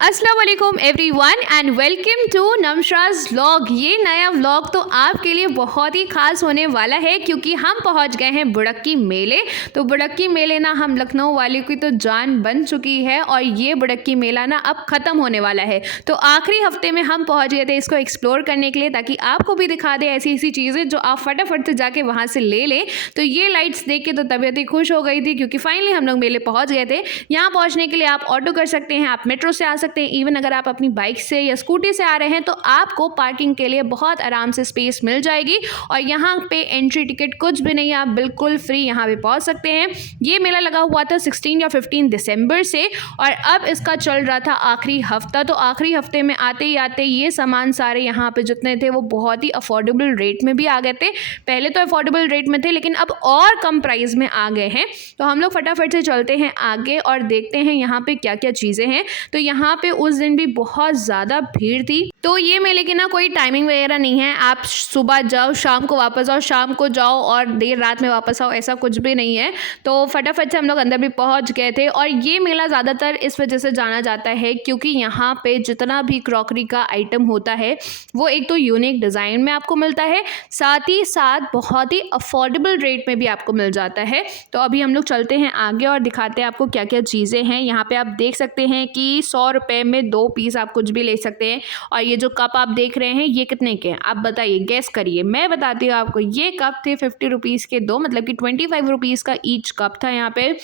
अस्सलाम वालेकुम everyone and welcome to नमशाज व्लॉग। ये नया व्लॉग तो आपके लिए बहुत ही खास होने वाला है क्योंकि हम पहुंच गए हैं बुड़क्की मेले। तो बुड़क्की मेले ना हम लखनऊ वाले की तो जान बन चुकी है और ये बुड़क्की मेला ना अब ख़त्म होने वाला है। तो आखिरी हफ्ते में हम पहुंच गए थे इसको एक्सप्लोर करने के लिए ताकि आपको भी दिखा दे ऐसी ऐसी चीज़ें जो आप फटाफट से जाके वहाँ से ले लें। तो ये लाइट्स देख के तो तबीयत ही खुश हो गई थी क्योंकि फाइनली हम लोग मेले पहुँच गए थे। यहाँ पहुँचने के लिए आप ऑटो कर सकते हैं, आप मेट्रो से आ सकते हैं, इवन अगर आप अपनी बाइक से या स्कूटी से आ रहे हैं तो आपको पार्किंग के लिए बहुत आराम से स्पेस मिल जाएगी। और यहाँ पे एंट्री टिकट कुछ भी नहीं है, आप बिल्कुल फ्री यहाँ पे पहुँच सकते हैं। ये मेला लगा हुआ था 16 या 15 दिसंबर से और अब इसका चल रहा था आखिरी हफ्ता। तो आखिरी हफ्ते में आते ही आते ये सामान सारे यहाँ पे जितने थे वो बहुत ही अफोर्डेबल रेट में भी आ गए थे। पहले तो अफोर्डेबल रेट में थे लेकिन अब और कम प्राइस में आ गए हैं। तो हम लोग फटाफट से चलते हैं आगे और देखते हैं यहाँ पे क्या क्या चीज़ें हैं। तो यहाँ पे उस दिन भी बहुत ज़्यादा भीड़ थी। तो ये मेले की ना कोई टाइमिंग वगैरह नहीं है, आप सुबह जाओ शाम को वापस आओ, शाम को जाओ और देर रात में वापस आओ, ऐसा कुछ भी नहीं है। तो फटाफट से हम लोग अंदर भी पहुंच गए थे। और ये मेला ज़्यादातर इस वजह से जाना जाता है क्योंकि यहाँ पे जितना भी क्रॉकरी का आइटम होता है वो एक तो यूनिक डिज़ाइन में आपको मिलता है, साथ ही साथ बहुत ही अफोर्डेबल रेट में भी आपको मिल जाता है। तो अभी हम लोग चलते हैं आगे और दिखाते हैं आपको क्या क्या चीज़ें हैं। यहाँ पे आप देख सकते हैं कि 100 रुपये में 2 पीस आप कुछ भी ले सकते हैं। और ये जो कप आप देख रहे हैं ये कितने के हैं आप बताइए, गैस करिए। मैं बताती हूँ आपको, ये कप थे 50 रुपीज़ के 2, मतलब कि 25 रुपीज़ का ईच कप था यहाँ पे।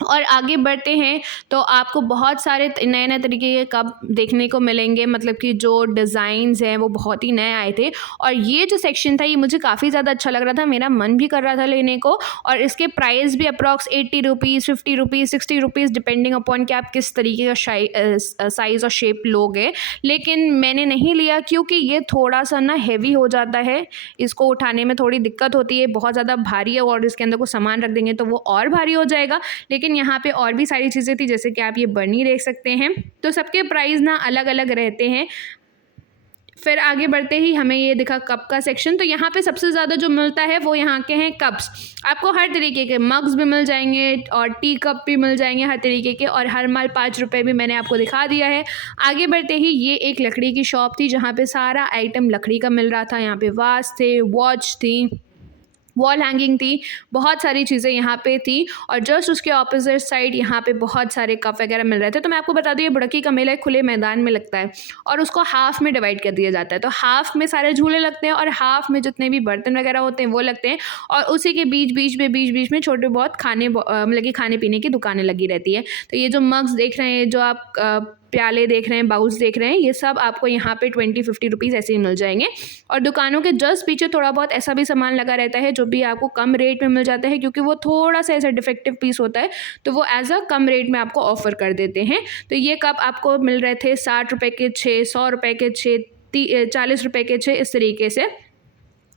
और आगे बढ़ते हैं तो आपको बहुत सारे नए नए तरीके के कप देखने को मिलेंगे, मतलब कि जो डिज़ाइंस हैं वो बहुत ही नए आए थे। और ये जो सेक्शन था ये मुझे काफ़ी ज़्यादा अच्छा लग रहा था, मेरा मन भी कर रहा था लेने को। और इसके प्राइस भी approx 80 rupees, 50 rupees, 60 rupees depending upon कि आप किस तरीके का साइज़ और शेप लोगे। लेकिन मैंने नहीं लिया क्योंकि ये थोड़ा सा ना हैवी हो जाता है, इसको उठाने में थोड़ी दिक्कत होती है, बहुत ज़्यादा भारी है और इसके अंदर कुछ सामान रख देंगे तो वो और भारी हो जाएगा। लेकिन यहाँ पे और भी सारी चीज़ें थी जैसे कि आप ये बर्नी देख सकते हैं। तो सबके प्राइस ना अलग अलग रहते हैं। फिर आगे बढ़ते ही हमें ये दिखा कप का सेक्शन। तो यहाँ पे सबसे ज़्यादा जो मिलता है वो यहाँ के हैं कप्स। आपको हर तरीके के मग्स भी मिल जाएंगे और टी कप भी मिल जाएंगे हर तरीके के, और हर माल 5 रुपये भी मैंने आपको दिखा दिया है। आगे बढ़ते ही ये एक लकड़ी की शॉप थी जहाँ पे सारा आइटम लकड़ी का मिल रहा था। यहाँ पे वास थे, वॉच थी, वॉल हैंगिंग थी, बहुत सारी चीज़ें यहाँ पे थी। और जस्ट उसके ऑपोजिट साइड यहाँ पे बहुत सारे कप वगैरह मिल रहे थे। तो मैं आपको बता दूँ ये बुड़क्की का मेला खुले मैदान में लगता है और उसको हाफ में डिवाइड कर दिया जाता है। तो हाफ में सारे झूले लगते हैं और हाफ में जितने भी बर्तन वगैरह होते हैं वो लगते हैं। और उसी के बीच में छोटे बहुत मतलब कि खाने पीने की दुकानें लगी रहती है। तो ये जो मग्स देख रहे हैं, जो आप प्याले देख रहे हैं, बाउल्स देख रहे हैं, ये सब आपको यहाँ पे 20-50 रुपीज़ ऐसे ही मिल जाएंगे। और दुकानों के जस्ट पीछे थोड़ा बहुत ऐसा भी सामान लगा रहता है जो भी आपको कम रेट में मिल जाता है क्योंकि वो थोड़ा सा ऐसा डिफेक्टिव पीस होता है तो वो एज अ कम रेट में आपको ऑफर कर देते हैं। तो ये कप आपको मिल रहे थे 60 रुपये के 6, 100 रुपये के 6, 40 रुपये के 6, इस तरीके से।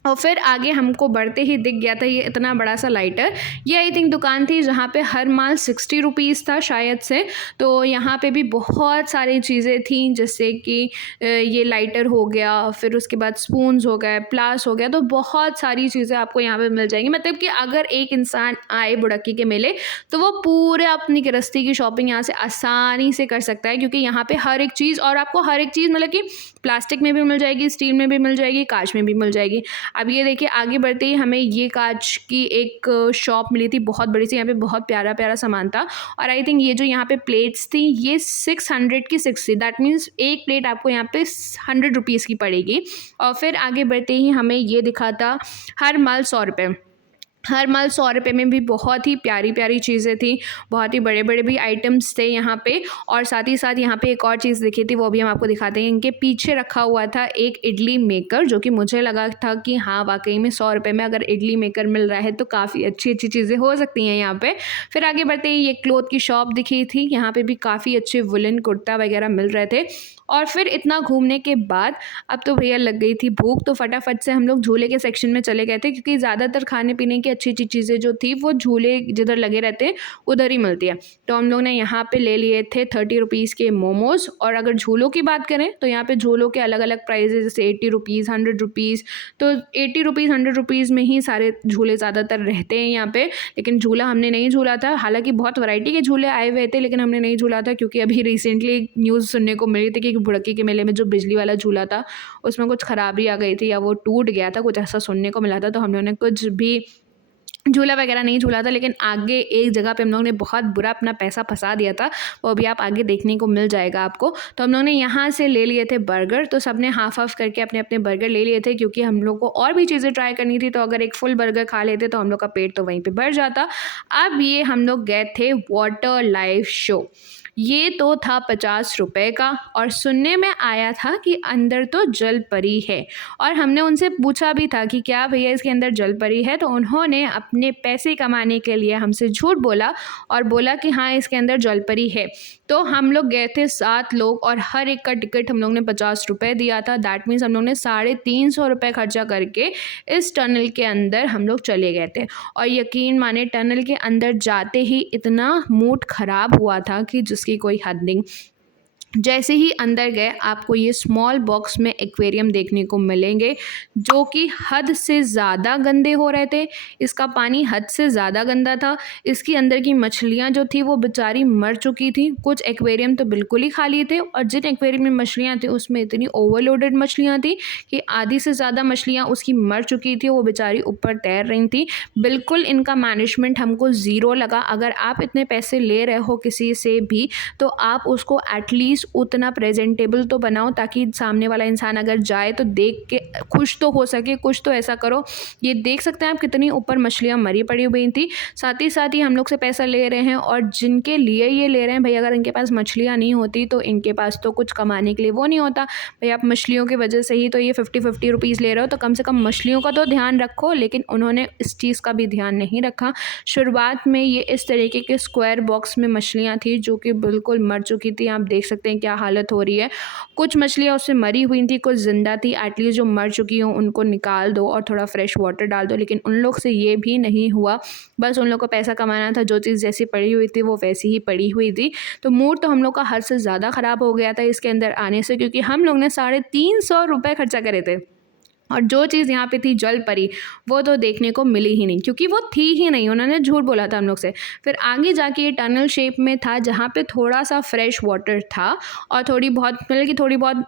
और फिर आगे हमको बढ़ते ही दिख गया था ये इतना बड़ा सा लाइटर। ये आई थिंक दुकान थी जहाँ पे हर माल 60 रुपीज़ था शायद से। तो यहाँ पे भी बहुत सारी चीज़ें थी जैसे कि ये लाइटर हो गया, फिर उसके बाद स्पून्स हो गए, प्लास हो गया। तो बहुत सारी चीज़ें आपको यहाँ पे मिल जाएंगी। मतलब कि अगर एक इंसान आए बुड़क्की के मेले तो वो पूरे अपनी गृहस्थी की शॉपिंग यहाँ से आसानी से कर सकता है क्योंकि यहाँ पे हर एक चीज़, और आपको हर एक चीज़ मतलब कि प्लास्टिक में भी मिल जाएगी, स्टील में भी मिल जाएगी, कांच में भी मिल जाएगी। अब ये देखिए आगे बढ़ते ही हमें ये कांच की एक शॉप मिली थी बहुत बड़ी सी। यहाँ पे बहुत प्यारा प्यारा सामान था। और आई थिंक ये जो यहाँ पे प्लेट्स थी ये 600 की 60, दैट मीन्स एक प्लेट आपको यहाँ पे 100 रुपीज़ की पड़ेगी। और फिर आगे बढ़ते ही हमें ये दिखा था हर माल 100 रुपये। हर माल 100 रुपये में भी बहुत ही प्यारी प्यारी चीज़ें थी, बहुत ही बड़े बड़े भी आइटम्स थे यहाँ पे। और साथ ही साथ यहाँ पे एक और चीज़ दिखी थी वो भी हम आपको दिखाते हैं। इनके पीछे रखा हुआ था एक इडली मेकर जो कि मुझे लगा था कि हाँ वाकई में 100 रुपये में अगर इडली मेकर मिल रहा है तो काफ़ी अच्छी अच्छी चीज़ें हो सकती हैं यहाँ पे। फिर आगे बढ़ते ही ये क्लोथ की शॉप दिखी थी, यहाँ पर भी काफ़ी अच्छे वुलन कुर्ता वगैरह मिल रहे थे। और फिर इतना घूमने के बाद अब तो भैया लग गई थी भूख, तो फटाफट से हम लोग झूले के सेक्शन में चले गए थे क्योंकि ज़्यादातर खाने पीने की अच्छी अच्छी चीज़ें जो थी वो झूले जिधर लगे रहते हैं उधर ही मिलती है। तो हम लोग ने यहाँ पे ले लिए थे 30 रुपीज़ के मोमोज़। और अगर झूलों की बात करें तो यहाँ पे झूलों के अलग अलग प्राइजेज, जैसे 80 रुपीज़, 100 रुपीज़। तो 80 रुपीज़ 100 रुपीज़ में ही सारे झूले ज़्यादातर रहते हैं यहाँ पे। लेकिन झूला हमने नहीं झूला था, हालांकि बहुत वैरायटी के झूले आए हुए थे, लेकिन हमने नहीं झूला था क्योंकि अभी रिसेंटली न्यूज़ सुनने को मिली थी कि बुड़की के मेले में जो बिजली वाला झूला था उसमें कुछ खराबी आ गई थी या वो टूट गया था, कुछ ऐसा सुनने को मिला था। तो हम लोगों ने कुछ भी झूला वगैरह नहीं झूला था। लेकिन आगे एक जगह पे हम लोगों ने बहुत बुरा अपना पैसा फंसा दिया था, वो भी आप आगे देखने को मिल जाएगा आपको। तो हम लोगों ने यहाँ से ले लिए थे बर्गर। तो सबने हाफ हाफ करके अपने अपने बर्गर ले लिए थे क्योंकि हम लोग को और भी चीज़ें ट्राई करनी थी। तो अगर एक फुल बर्गर खा लेते तो हम लोग का पेट तो वहीं पे भर जाता। अब ये हम लोग गए थे वाटर लाइफ शो। ये तो था 50 रुपये का, और सुनने में आया था कि अंदर तो जल परी है। और हमने उनसे पूछा भी था कि क्या भैया इसके अंदर जल परी है, तो उन्होंने अपने पैसे कमाने के लिए हमसे झूठ बोला और बोला कि हाँ इसके अंदर जल परी है। तो हम लोग गए थे 7 लोग और हर एक का टिकट हम लोग ने 50 रुपये दिया था। दैट मीन्स हम लोग ने 350 रुपये खर्चा करके इस टनल के अंदर हम लोग चले गए थे। और यकीन माने टनल के अंदर जाते ही इतना मूड ख़राब हुआ था कि जिसकी कोई हद नहीं। जैसे ही अंदर गए आपको ये स्मॉल बॉक्स में एक्वेरियम देखने को मिलेंगे जो कि हद से ज़्यादा गंदे हो रहे थे। इसका पानी हद से ज़्यादा गंदा था। इसके अंदर की मछलियाँ जो थी वो बेचारी मर चुकी थी। कुछ एक्वेरियम तो बिल्कुल ही खाली थे, और जिन एक्वेरियम में मछलियाँ थी उसमें इतनी ओवरलोडेड मछलियाँ थी कि आधी से ज़्यादा मछलियाँ उसकी मर चुकी थी, वो बेचारी ऊपर तैर रही थी। बिल्कुल इनका मैनेजमेंट हमको ज़ीरो लगा। अगर आप इतने पैसे ले रहे हो किसी से भी तो आप उसको एटलीस्ट उतना प्रेजेंटेबल तो बनाओ ताकि सामने वाला इंसान अगर जाए तो देख के खुश तो हो सके, कुछ तो ऐसा करो। ये देख सकते हैं आप कितनी ऊपर मछलियाँ मरी पड़ी हुई थी। साथ ही हम लोग से पैसा ले रहे हैं, और जिनके लिए ये ले रहे हैं भाई, अगर इनके पास मछलियाँ नहीं होती तो इनके पास तो कुछ कमाने के लिए वो नहीं होता भाई। आप मछलियों की वजह से ही तो ये 50-50 रुपीज़ ले रहे हो, तो कम से कम मछलियों का तो ध्यान रखो। लेकिन उन्होंने इस चीज़ का भी ध्यान नहीं रखा। शुरुआत में ये इस तरीके के स्क्वायर बॉक्स में मछलियाँ थी जो कि बिल्कुल मर चुकी थी। आप देख सकते हैं क्या हालत हो रही है। कुछ मछलियाँ उससे मरी हुई थी, कुछ जिंदा थी। एटलीस्ट जो मर चुकी हो उनको निकाल दो और थोड़ा फ्रेश वाटर डाल दो, लेकिन उन लोग से ये भी नहीं हुआ। बस उन लोग को पैसा कमाना था, जो चीज़ जैसी पड़ी हुई थी वो वैसी ही पड़ी हुई थी। तो मूड तो हम लोग का हद से ज़्यादा ख़राब हो गया था इसके अंदर आने से, क्योंकि हम लोग ने 350 रुपये खर्चा करे थे और जो चीज़ यहाँ पे थी जल परी वो तो देखने को मिली ही नहीं, क्योंकि वो थी ही नहीं। उन्होंने झूठ बोला था हम लोग से। फिर आगे जाके ये टनल शेप में था जहाँ पे थोड़ा सा फ्रेश वाटर था और थोड़ी बहुत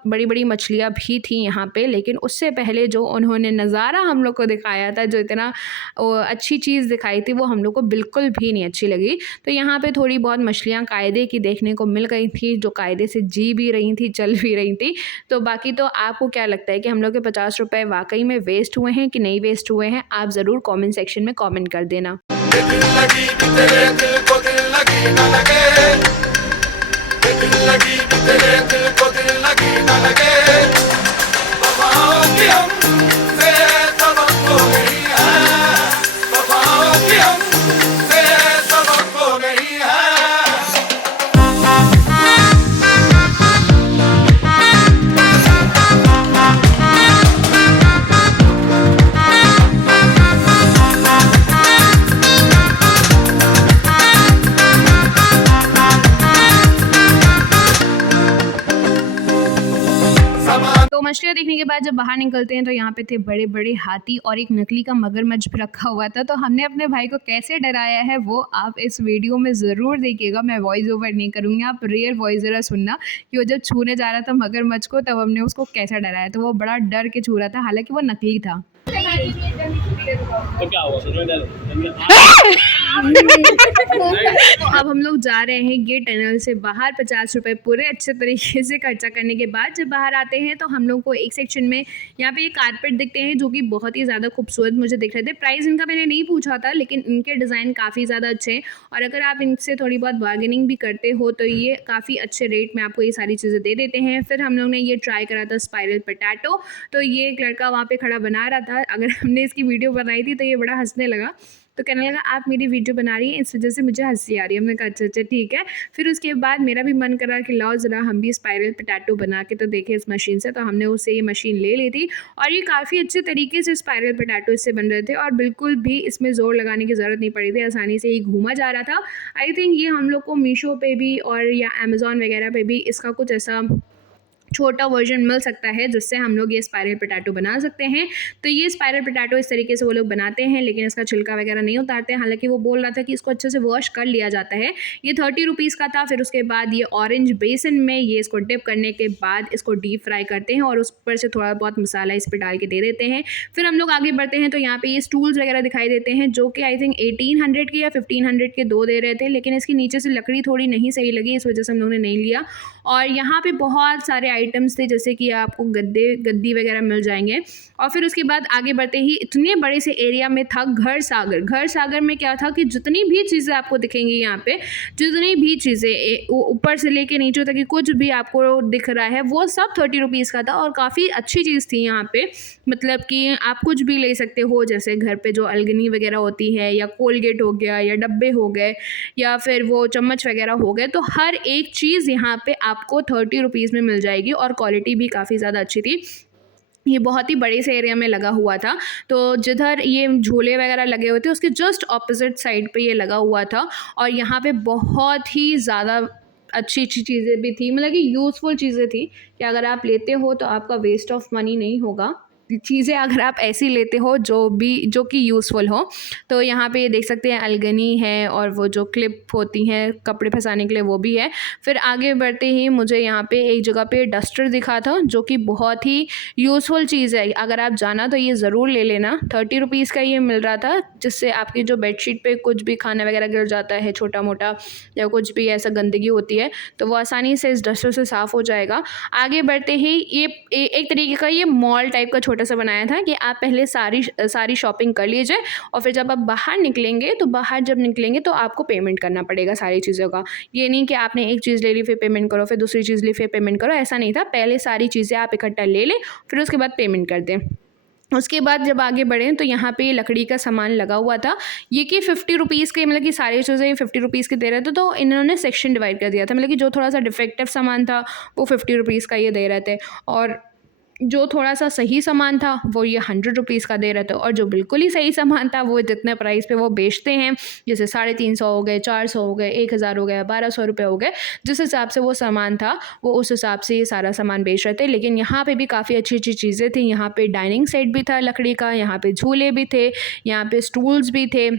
बड़ी बड़ी मछलियाँ भी थी यहाँ पे। लेकिन उससे पहले जो उन्होंने नज़ारा हम लोग को दिखाया था, जो इतना अच्छी चीज़ दिखाई थी, वो हम लोग को बिल्कुल भी नहीं अच्छी लगी। तो यहाँ पे थोड़ी बहुत मछलियाँ कायदे की देखने को मिल गई थी, जो कायदे से जी भी रही थी, चल भी रही थी। तो बाकी तो आपको क्या लगता है कि हम लोग के 50 रुपये वाकई में वेस्ट हुए हैं कि नहीं वेस्ट हुए हैं? आप ज़रूर कमेंट सेक्शन में कमेंट कर देना। तो मछलियाँ देखने के बाद जब बाहर निकलते हैं तो यहाँ पे थे बड़े बड़े हाथी और एक नकली का मगरमच्छ भी रखा हुआ था। तो हमने अपने भाई को कैसे डराया है वो आप इस वीडियो में ज़रूर देखिएगा। मैं वॉइस ओवर नहीं करूँगी, आप रियल वॉइस ज़रा सुनना कि वो जब छूने जा रहा था मगरमच्छ को तब हमने उसको कैसा डराया। तो वो बड़ा डर के छू रहा था, हालांकि वो नकली था। तो क्या हुआ? तो अब हम लोग जा रहे हैं ये टनल से बाहर। 50 रुपये पूरे अच्छे तरीके से खर्चा करने के बाद जब बाहर आते हैं तो हम लोग को एक सेक्शन में यहाँ पे ये कारपेट दिखते हैं जो कि बहुत ही ज़्यादा खूबसूरत मुझे दिख रहे थे। प्राइस इनका मैंने नहीं पूछा था, लेकिन इनके डिज़ाइन काफ़ी ज़्यादा अच्छे हैं और अगर आप इनसे थोड़ी बहुत बार्गेनिंग भी करते हो तो ये काफ़ी अच्छे रेट में आपको ये सारी चीज़ें दे देते हैं। फिर हम लोग ने ये ट्राई करा था स्पाइरल पोटैटो। तो ये एक लड़का वहाँ पर खड़ा बना रहा था, अगर हमने इसकी वीडियो बनाई थी तो ये बड़ा हंसने लगा। तो कहने लगा आप मेरी वीडियो बना रही हैं इस वजह से मुझे हंसी आ रही है। हमने कहा अच्छा ठीक है। फिर उसके बाद मेरा भी मन करा कि लाओ ज़रा हम भी स्पाइरल पोटैटो बना के तो देखें इस मशीन से, तो हमने उससे ये मशीन ले ली थी और ये काफ़ी अच्छे तरीके से स्पाइरल पोटैटो इससे बन रहे थे और बिल्कुल भी इसमें ज़ोर लगाने की ज़रूरत नहीं पड़ी थी, आसानी से ही घूमा जा रहा था। आई थिंक ये हम लोग को मीशो पे भी और या अमेज़ॉन वगैरह पे भी इसका कुछ ऐसा छोटा वर्जन मिल सकता है जिससे हम लोग ये स्पाइरल पोटैटो बना सकते हैं। तो ये स्पाइरल पोटैटो इस तरीके से वो लोग बनाते हैं, लेकिन इसका छिलका वगैरह नहीं उतारते। हालांकि वो बोल रहा था कि इसको अच्छे से वॉश कर लिया जाता है। ये 30 रुपीज़ का था। फिर उसके बाद ये ऑरेंज बेसन में ये इसको डिप करने के बाद इसको डीप फ्राई करते हैं और उस पर से थोड़ा बहुत मसाला इस पर डाल के दे देते हैं। फिर हम लोग आगे बढ़ते हैं तो यहाँ पे ये स्टूल्स वगैरह दिखाई देते हैं जो कि आई थिंक 1800 के या 1500 के 2 दे रहे थे, लेकिन इसके नीचे से लकड़ी थोड़ी नहीं सही लगी, इस वजह से हम लोगों ने नहीं लिया। और यहाँ पे बहुत सारे आइटम्स थे जैसे कि आपको गद्दी वगैरह मिल जाएंगे। और फिर उसके बाद आगे बढ़ते ही इतने बड़े से एरिया में था घर सागर में क्या था कि जितनी भी चीज़ें आपको दिखेंगी यहाँ पे, जितनी भी चीज़ें ऊपर से लेके नीचे तक कुछ भी आपको दिख रहा है वो सब 30 रुपीज़ का था और काफ़ी अच्छी चीज़ थी यहाँ पे। मतलब कि आप कुछ भी ले सकते हो, जैसे घर पे जो अलगनी वगैरह होती है या कोलगेट हो गया या डब्बे हो गए या फिर वो चम्मच वगैरह हो गए, तो हर एक चीज़ यहाँ पे आपको 30 रुपीज़ में मिल जाएगी और क्वालिटी भी काफ़ी ज़्यादा अच्छी थी। ये बहुत ही बड़े से एरिया में लगा हुआ था, तो जिधर ये झूले वगैरह लगे हुए थे उसके जस्ट ऑपोजिट साइड पे ये लगा हुआ था। और यहाँ पे बहुत ही ज़्यादा अच्छी चीज़ें भी थी, मतलब कि यूज़फुल चीज़ें थी कि अगर आप लेते हो तो आपका वेस्ट ऑफ मनी नहीं होगा। चीज़ें अगर आप ऐसी लेते हो जो कि यूज़फुल हो। तो यहाँ पे ये देख सकते हैं अलगनी है और वो जो क्लिप होती हैं कपड़े फंसाने के लिए वो भी है। फिर आगे बढ़ते ही मुझे यहाँ पे एक जगह पे डस्टर दिखा था जो कि बहुत ही यूज़फुल चीज़ है, अगर आप जाना तो ये ज़रूर ले लेना। 30 रुपीज़ का ये मिल रहा था, जिससे आपकी जो बेडशीट पे कुछ भी खाना वगैरह गिर जाता है छोटा मोटा या कुछ भी ऐसा गंदगी होती है तो वो आसानी से इस डस्टर से साफ़ हो जाएगा। आगे बढ़ते ही ये एक तरीके का ये मॉल टाइप का छोटा सा बनाया था कि आप पहले सारी शॉपिंग कर लीजिए और फिर जब आप बाहर निकलेंगे तो आपको पेमेंट करना पड़ेगा सारी चीज़ों का। ये नहीं कि आपने एक चीज़ ले ली फिर पेमेंट करो, फिर दूसरी चीज़ ली फिर पेमेंट करो, ऐसा नहीं था। पहले सारी चीज़ें आप इकट्ठा ले लें फिर उसके बाद पेमेंट कर दें। उसके बाद जब आगे बढ़े तो यहाँ पे लकड़ी का सामान लगा हुआ था, ये कि 50 रुपीज़ के, मतलब कि सारी चीज़ें 50 रुपीज़ के दे रहे थे। तो इन्होंने सेक्शन डिवाइड कर दिया था, मतलब कि जो थोड़ा सा डिफेक्टिव सामान था वो 50 रुपीज़ का ये दे रहे थे और जो थोड़ा सा सही सामान था वो ये 100 रुपीज़ का दे रहे थे और जो बिल्कुल ही सही सामान था वो जितने प्राइस पे वो बेचते हैं, जैसे 350 हो गए, 400 हो गए, 1000 हो गया, 1200 रुपये हो गए, जिस हिसाब से वो सामान था वो उस हिसाब से ये सारा सामान बेच रहे थे। लेकिन यहाँ पे भी काफ़ी अच्छी अच्छी चीज़ें थी। यहाँ पे डाइनिंग सेट भी था लकड़ी का, यहाँ पे झूले भी थे, यहाँ पे स्टूल्स भी थे।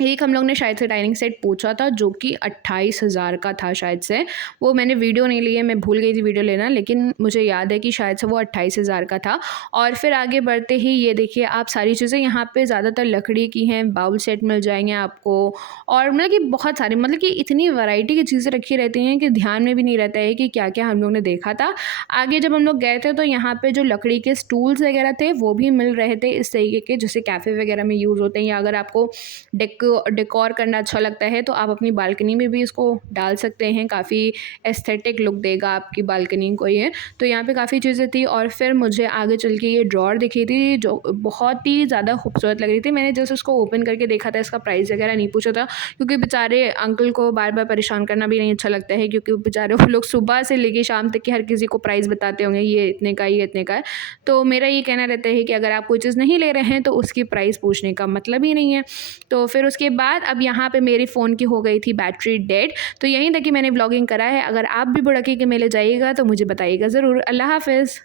एक हम लोग ने शायद से डाइनिंग सेट पूछा था जो कि 28,000 का था शायद से, वो मैंने वीडियो नहीं ली है, मैं भूल गई थी वीडियो लेना, लेकिन मुझे याद है कि शायद से वो 28,000 का था। और फिर आगे बढ़ते ही ये देखिए आप सारी चीज़ें यहाँ पे ज़्यादातर लकड़ी की हैं, बाउल सेट मिल जाएंगे आपको और मतलब कि बहुत सारी, मतलब कि इतनी वैरायटी की चीज़ें रखी रहती हैं कि ध्यान में भी नहीं रहता है कि क्या क्या हम लोग ने देखा था। आगे जब हम लोग गए थे तो यहाँ पर जो लकड़ी के स्टूल्स वगैरह थे वो भी मिल रहे थे इस तरीके के, जैसे कैफ़े वगैरह में यूज़ होते हैं, या अगर आपको डेकोर करना अच्छा लगता है तो आप अपनी बालकनी में भी इसको डाल सकते हैं, काफ़ी एस्थेटिक लुक देगा आपकी बालकनी को ये। तो यहाँ पे काफ़ी चीज़ें थी और फिर मुझे आगे चल के ये ड्रॉर दिखी थी जो बहुत ही ज़्यादा खूबसूरत लग रही थी। मैंने जैसे उसको ओपन करके देखा था, इसका प्राइस वगैरह नहीं पूछा था क्योंकि बेचारे अंकल को बार बार परेशान करना भी नहीं अच्छा लगता है, क्योंकि बेचारे वो लोग सुबह से लेके शाम तक के हर किसी को प्राइस बताते होंगे ये इतने का, ये इतने का है। तो मेरा ये कहना रहता है कि अगर आप कोई चीज़ नहीं ले रहे हैं तो उसकी प्राइस पूछने का मतलब ही नहीं है। तो फिर उसके बाद अब यहाँ पे मेरे फ़ोन की हो गई थी बैटरी डेड, तो यहीं तक कि मैंने ब्लॉगिंग करा है। अगर आप भी बुड़की के मेले जाइएगा तो मुझे बताइएगा ज़रूर। अल्लाह हाफ़िज़।